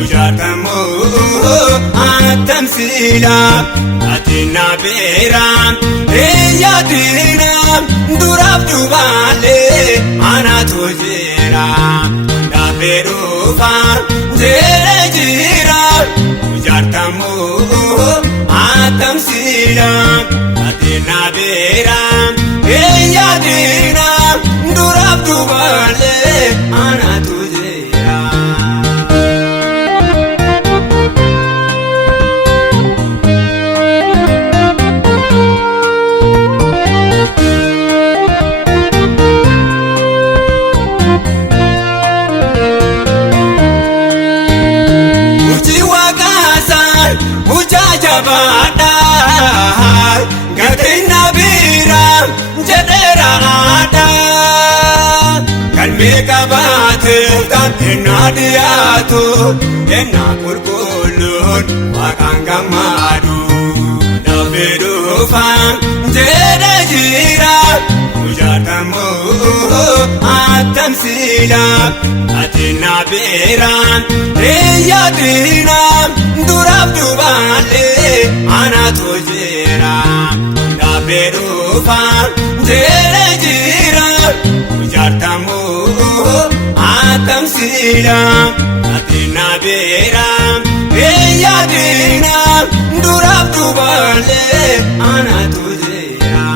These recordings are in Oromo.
Mujaatamu atamsila atina bera eyatina durab dubale anatu jira daberufa jere jira mujaatamu atamsila atina bera eyatina durab dubale anatu jira. Mujajabada gatina bira jedera ada kalme kabate tanna diatu enna kurkulun wakangamadu dabedu fan jede jira mujatamu atamsila atina bira eyatina durab dubale anatu jira dabedu fan jere jira mujartamu atamsila atina bera eyadina durab dubale anatu jira.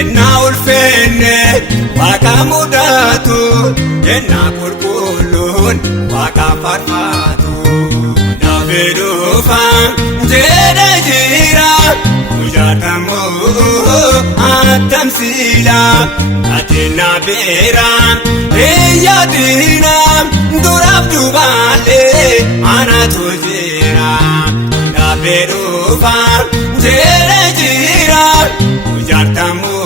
Enna ulfenne wakamudatu enna kurkulun wakafarfatu dabedufa jede jira mujatamu atamsila atina bera eyatina durab dubale anatu jira dabedufa jede jira mujartamu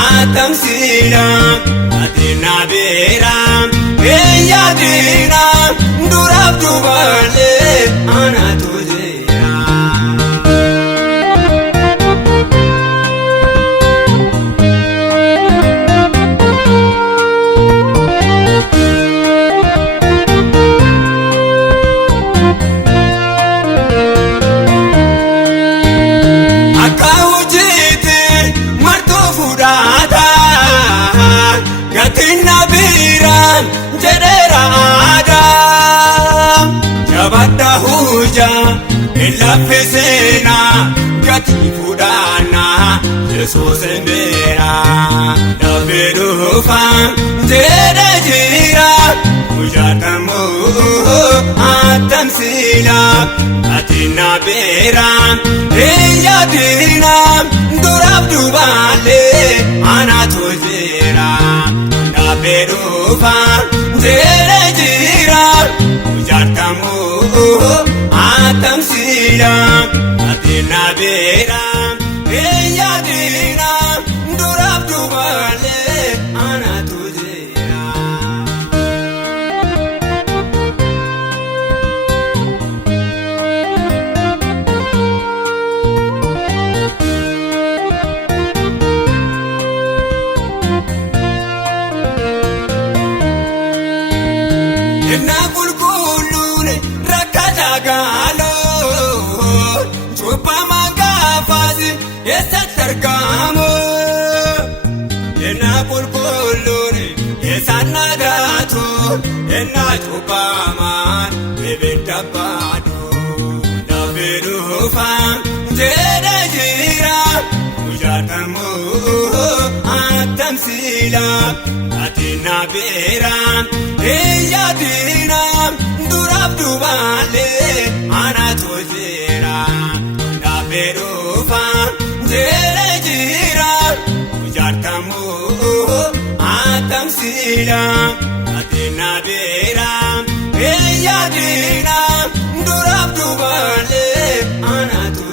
atamsila atina bera eyadina durab dubale anatu jira. Gatina biran jedera ada jabata huja illa fesena gati fudana Jesus embera dabedu fan jede jira mujatamu atamsila atina bera eyadina durab dubale anatu jira dabedufa jere jira mujartamu atamsila atina bera eyadina durab dubale anatu jira. Enna kulkulun rakata galo chupa magafaz esa targamo enna kulkulun esa nagatu enna chupa man bebetabadu dabedu fan jede jira mujatamu atamsila atina bera eyadina durab dubale anatu jira dabedu fan jere jira mujartamu atamsila atina bera eyadina duraaf duubaalee anaatu